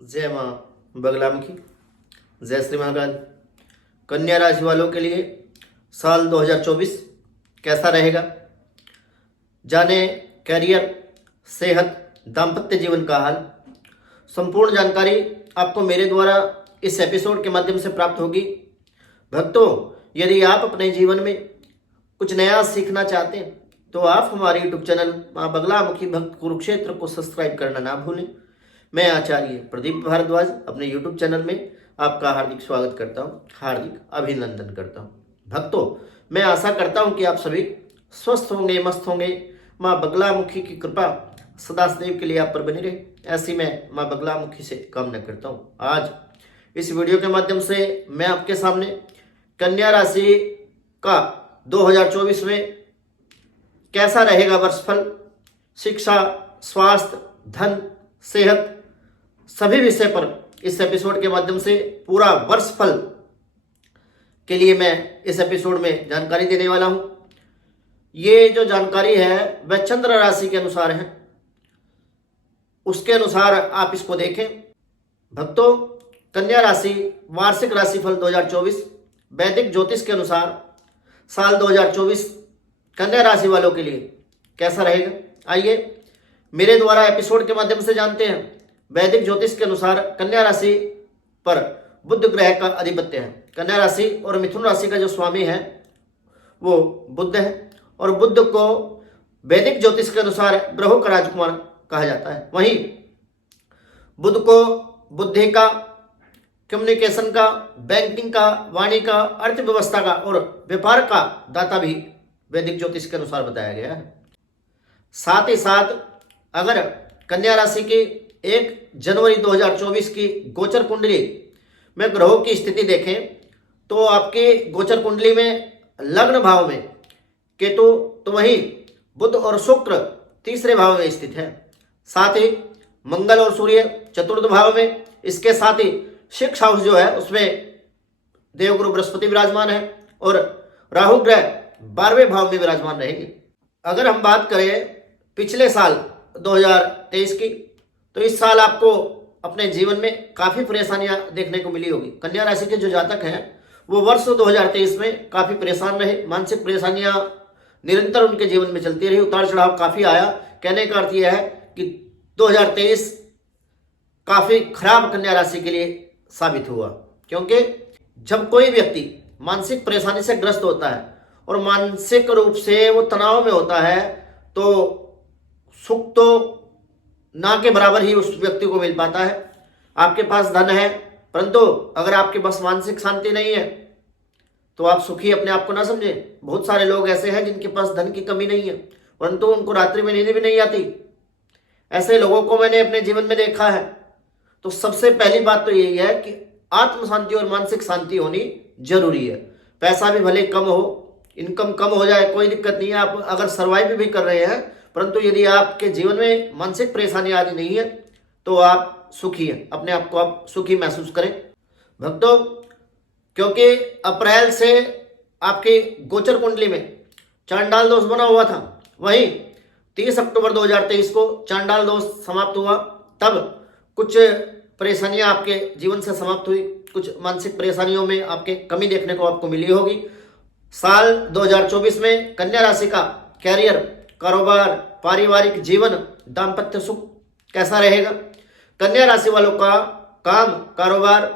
जय माँ बगलामुखी। जय श्री महाकाल। कन्या राशि वालों के लिए साल 2024 कैसा रहेगा, जाने करियर, सेहत, दाम्पत्य जीवन का हाल। संपूर्ण जानकारी आपको मेरे द्वारा इस एपिसोड के माध्यम से प्राप्त होगी। भक्तों, यदि आप अपने जीवन में कुछ नया सीखना चाहते हैं तो आप हमारे यूट्यूब चैनल माँ बगलामुखी भक्त कुरुक्षेत्र को सब्सक्राइब करना ना भूलें। मैं आचार्य प्रदीप भारद्वाज अपने यूट्यूब चैनल में आपका हार्दिक स्वागत करता हूं, हार्दिक अभिनंदन करता हूं। भक्तों, मैं आशा करता हूं कि आप सभी स्वस्थ होंगे, मस्त होंगे। माँ बगलामुखी की कृपा सदा सदैव के लिए आप पर बनी रहे, ऐसी मैं माँ बगलामुखी से कामना करता हूं। आज इस वीडियो के माध्यम से मैं आपके सामने कन्या राशि का 2024 में कैसा रहेगा वर्षफल, शिक्षा, स्वास्थ्य, धन, सेहत, सभी विषय पर इस एपिसोड के माध्यम से पूरा वर्षफल के लिए मैं इस एपिसोड में जानकारी देने वाला हूं। ये जो जानकारी है वह चंद्र राशि के अनुसार है, उसके अनुसार आप इसको देखें। भक्तों, कन्या राशि वार्षिक राशिफल 2024 वैदिक ज्योतिष के अनुसार साल 2024 कन्या राशि वालों के लिए कैसा रहेगा, आइए मेरे द्वारा एपिसोड के माध्यम से जानते हैं। वैदिक ज्योतिष के अनुसार कन्या राशि पर बुध ग्रह का अधिपत्य है। कन्या राशि और मिथुन राशि का जो स्वामी है वो बुध है, और बुध को वैदिक ज्योतिष के अनुसार ग्रहों का राजकुमार कहा जाता है। वहीं बुध को बुद्धि का, कम्युनिकेशन का, बैंकिंग का, वाणी का, अर्थव्यवस्था का और व्यापार का दाता भी वैदिक ज्योतिष के अनुसार बताया गया है। साथ ही साथ अगर कन्या राशि की 1 जनवरी 2024 की गोचर कुंडली में ग्रहों की स्थिति देखें तो आपकी गोचर कुंडली में लग्न भाव में केतु, तो वहीं बुध और शुक्र तीसरे भाव में स्थित है। साथ ही मंगल और सूर्य चतुर्थ भाव में, इसके साथ ही सिक्स हाउस जो है उसमें देवगुरु बृहस्पति विराजमान है और राहु ग्रह 12वें भाव में विराजमान रहेंगे। अगर हम बात करें पिछले साल 2023 की, तो इस साल आपको अपने जीवन में काफ़ी परेशानियां देखने को मिली होगी। कन्या राशि के जो जातक हैं वो वर्ष 2023 में काफ़ी परेशान रहे। मानसिक परेशानियां निरंतर उनके जीवन में चलती रही, उतार चढ़ाव काफ़ी आया। कहने का अर्थ यह है कि 2023 काफ़ी खराब कन्या राशि के लिए साबित हुआ, क्योंकि जब कोई व्यक्ति मानसिक परेशानी से ग्रस्त होता है और मानसिक रूप से वो तनाव में होता है तो सुख तो ना के बराबर ही उस व्यक्ति को मिल पाता है। आपके पास धन है, परंतु अगर आपके पास मानसिक शांति नहीं है तो आप सुखी अपने आप को ना समझें। बहुत सारे लोग ऐसे हैं जिनके पास धन की कमी नहीं है, परंतु उनको रात्रि में नींद भी नहीं आती। ऐसे लोगों को मैंने अपने जीवन में देखा है। तो सबसे पहली बात तो यही है कि आत्म शांति और मानसिक शांति होनी जरूरी है। पैसा भी भले कम हो, इनकम कम हो जाए, कोई दिक्कत नहीं है, आप अगर सर्वाइव भी कर रहे हैं, परंतु यदि आपके जीवन में मानसिक परेशानी आदि नहीं है तो आप सुखी हैं, अपने आप को आप सुखी महसूस करें। भक्तों, क्योंकि अप्रैल से आपके गोचर कुंडली में चांडाल दोष बना हुआ था, वहीं 30 अक्टूबर 2023 को चांडाल दोष समाप्त हुआ। तब कुछ परेशानियां आपके जीवन से समाप्त हुई, कुछ मानसिक परेशानियों में आपके कमी देखने को आपको मिली होगी। साल 2024 में कन्या राशि का कैरियर, कारोबार, पारिवारिक जीवन, दाम्पत्य सुख कैसा रहेगा, कन्या राशि वालों का काम, कारोबार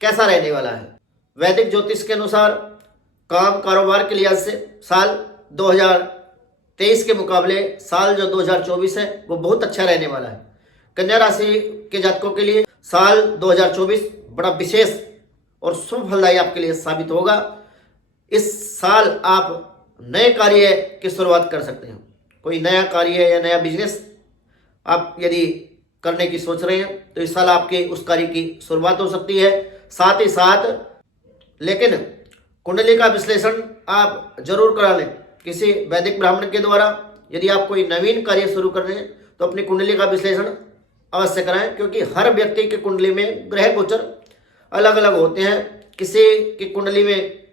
कैसा रहने वाला है। वैदिक ज्योतिष के अनुसार काम, कारोबार के लिहाज से साल 2023 के मुकाबले साल जो 2024 है वो बहुत अच्छा रहने वाला है। कन्या राशि के जातकों के लिए साल 2024 बड़ा विशेष और शुभ फलदायी आपके लिए साबित होगा। इस साल आप नए कार्य की शुरुआत कर सकते हैं। कोई नया कार्य या नया बिजनेस आप यदि करने की सोच रहे हैं तो इस साल आपके उस कार्य की शुरुआत हो सकती है। साथ ही साथ लेकिन कुंडली का विश्लेषण आप जरूर करा लें किसी वैदिक ब्राह्मण के द्वारा। यदि आप कोई नवीन कार्य शुरू कर रहे हैं तो अपनी कुंडली का विश्लेषण अवश्य कराएं, क्योंकि हर व्यक्ति की कुंडली में ग्रह गोचर अलग अलग होते हैं। किसी की कुंडली में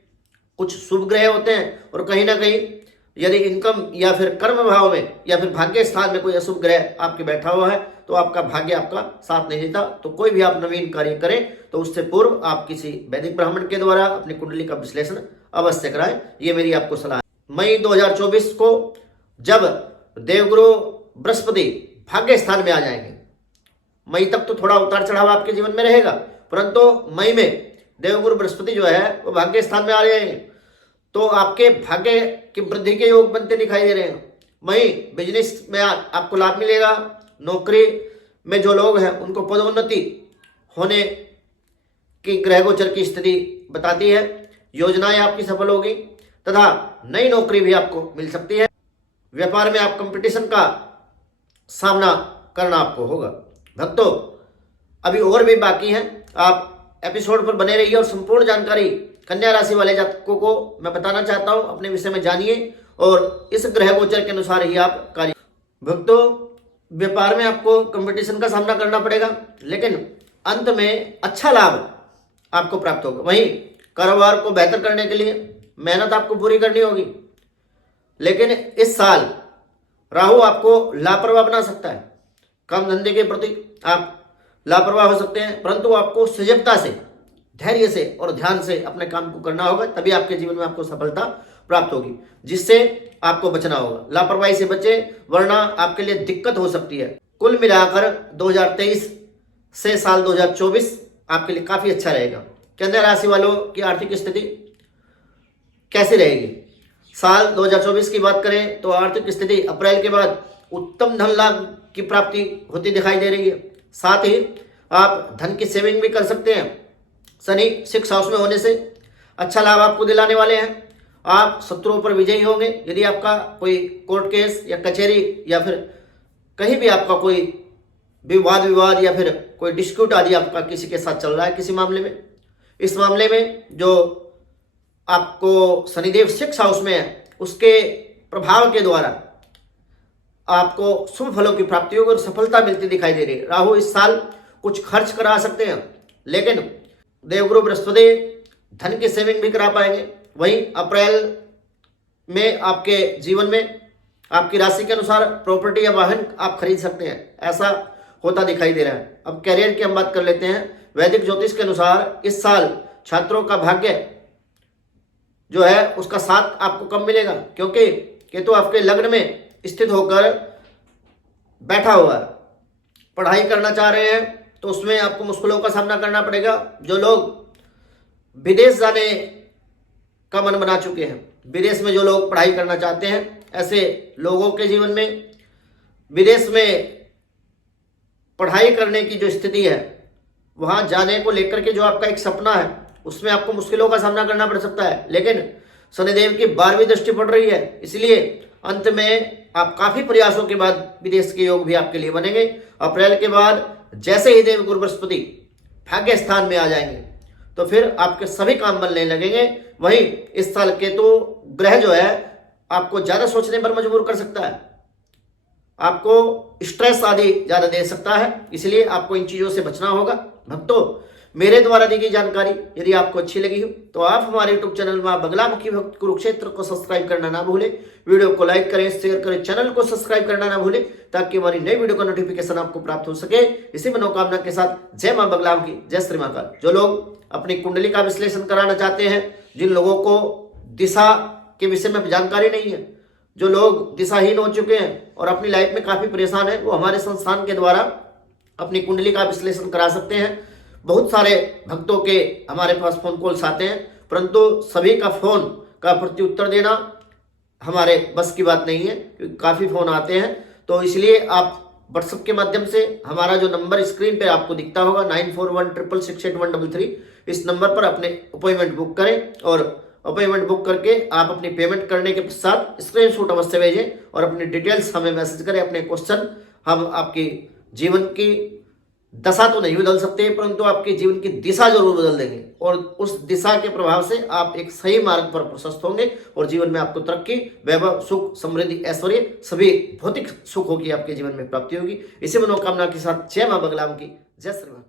कुछ शुभ ग्रह होते हैं और कहीं ना कहीं यदि इनकम या फिर कर्म भाव में या फिर भाग्य स्थान में कोई अशुभ ग्रह आपके बैठा हुआ है तो आपका भाग्य आपका साथ नहीं देता। तो कोई भी आप नवीन कार्य करें तो उससे पूर्व आप किसी वैदिक ब्राह्मण के द्वारा अपनी कुंडली का विश्लेषण अवश्य कराएं। ये मेरी आपको सलाह है। मई 2024 को जब देवगुरु बृहस्पति भाग्य स्थान में आ जाएंगे, मई तक तो थोड़ा उतार चढ़ाव आपके जीवन में रहेगा, परंतु मई में देवगुरु बृहस्पति जो है वो भाग्य स्थान में आ जाएंगे, तो आपके भाग्य की वृद्धि के योग बनते दिखाई दे रहे हैं। वहीं बिजनेस में आपको लाभ मिलेगा। नौकरी में जो लोग हैं उनको पदोन्नति होने की ग्रह गोचर की स्थिति बताती है। योजनाएं आपकी सफल होगी तथा नई नौकरी भी आपको मिल सकती है। व्यापार में आप कंपटीशन का सामना करना आपको होगा। भक्तों, अभी और भी बाकी हैं, आप एपिसोड पर बने रहिए और संपूर्ण जानकारी कन्या राशि वाले जातकों को मैं बताना चाहता हूं। अपने विषय में जानिए और इस ग्रह गोचर के अनुसार ही आप कार्य। भक्तों, व्यापार में आपको कंपटीशन का सामना करना पड़ेगा, लेकिन अंत में अच्छा लाभ आपको प्राप्त होगा। वहीं कारोबार को बेहतर करने के लिए मेहनत आपको पूरी करनी होगी, लेकिन इस साल राहु आपको लापरवाह बना सकता है। काम धंधे के प्रति आप लापरवाह हो सकते हैं, परंतु आपको सजगता से, धैर्य से और ध्यान से अपने काम को करना होगा, तभी आपके जीवन में आपको सफलता प्राप्त होगी, जिससे आपको बचना होगा। लापरवाही से बचे, वरना आपके लिए दिक्कत हो सकती है। कुल मिलाकर 2023 से साल 2024 आपके लिए काफी अच्छा रहेगा। कन्या राशि वालों की आर्थिक स्थिति कैसी रहेगी? साल 2024 की बात करें तो आर्थिक स्थिति अप्रैल के बाद उत्तम धन लाभ की प्राप्ति होती दिखाई दे रही है। साथ ही आप धन की सेविंग भी कर सकते हैं। शनि 6th हाउस में होने से अच्छा लाभ आपको दिलाने वाले हैं। आप शत्रुओं पर विजयी होंगे। यदि आपका कोई कोर्ट केस या कचहरी या फिर कहीं भी आपका कोई विवाद या फिर कोई डिस्प्यूट आदि आपका किसी के साथ चल रहा है किसी मामले में, इस मामले में जो आपको शनिदेव 6th हाउस में है उसके प्रभाव के द्वारा आपको शुभ फलों की प्राप्ति होगी और सफलता मिलती दिखाई दे रही है। राहु इस साल कुछ खर्च करा सकते हैं, लेकिन देवगुरु बृहस्पति धन की सेविंग भी करा पाएंगे। वहीं अप्रैल में आपके जीवन में आपकी राशि के अनुसार प्रॉपर्टी या वाहन आप खरीद सकते हैं, ऐसा होता दिखाई दे रहा है। अब कैरियर की हम बात कर लेते हैं। वैदिक ज्योतिष के अनुसार इस साल छात्रों का भाग्य जो है उसका साथ आपको कम मिलेगा, क्योंकि केतु आपके लग्न में स्थित होकर बैठा हुआ है। पढ़ाई करना चाह रहे हैं तो उसमें आपको मुश्किलों का सामना करना पड़ेगा। जो लोग विदेश जाने का मन बना चुके हैं, विदेश में जो लोग पढ़ाई करना चाहते हैं, ऐसे लोगों के जीवन में विदेश में पढ़ाई करने की जो स्थिति है, वहां जाने को लेकर के जो आपका एक सपना है, उसमें आपको मुश्किलों का सामना करना पड़ सकता है। लेकिन शनिदेव की 12वीं दृष्टि पड़ रही है, इसलिए अंत में आप काफी प्रयासों के बाद विदेश के योग भी आपके लिए बनेंगे। अप्रैल के बाद जैसे ही देवगुरु बृहस्पति भाग्य स्थान में आ जाएंगे तो फिर आपके सभी काम बनने लगेंगे। वहीं इस साल केतु ग्रह जो है आपको ज्यादा सोचने पर मजबूर कर सकता है, आपको स्ट्रेस आदि ज्यादा दे सकता है, इसलिए आपको इन चीजों से बचना होगा। भक्तों, मेरे द्वारा दी गई जानकारी यदि आपको अच्छी लगी हो तो आप हमारे यूट्यूब चैनल मां बगलामुखी भक्त कुरुक्षेत्र को सब्सक्राइब करना ना भूलें। वीडियो को लाइक करें, शेयर करें, चैनल को सब्सक्राइब करना ना भूलें, ताकि हमारी नई वीडियो का नोटिफिकेशन आपको प्राप्त हो सके। इसी मनोकामना के साथ जय मां बगलामुखी, जय श्री महाकाल। जो लोग अपनी कुंडली का विश्लेषण कराना चाहते हैं, जिन लोगों को दिशा के विषय में जानकारी नहीं है, जो लोग दिशाहीन हो चुके हैं और अपनी लाइफ में काफी परेशान है, वो हमारे संस्थान के द्वारा अपनी कुंडली का विश्लेषण करा सकते हैं। बहुत सारे भक्तों के हमारे पास फोन कॉल्स आते हैं, परंतु सभी का फोन का प्रत्युत्तर देना हमारे बस की बात नहीं है, क्योंकि काफ़ी फ़ोन आते हैं। तो इसलिए आप व्हाट्सएप के माध्यम से हमारा जो नंबर स्क्रीन पे आपको दिखता होगा 9416681133, इस नंबर पर अपने अपॉइंटमेंट बुक करें और अपॉइंटमेंट बुक करके आप अपनी पेमेंट करने के पश्चात स्क्रीनशॉट अवश्य भेजें और अपनी डिटेल्स हमें मैसेज करें, अपने क्वेश्चन। हम आपकी जीवन की दशा तो नहीं बदल सकते, परंतु आपके जीवन की दिशा जरूर बदल देंगे और उस दिशा के प्रभाव से आप एक सही मार्ग पर प्रशस्त होंगे और जीवन में आपको तरक्की, वैभव, सुख, समृद्धि, ऐश्वर्य, सभी भौतिक सुखों की आपके जीवन में प्राप्ति होगी। इसी मनोकामना के साथ जय मां बगलामुखी, जय श्री राम।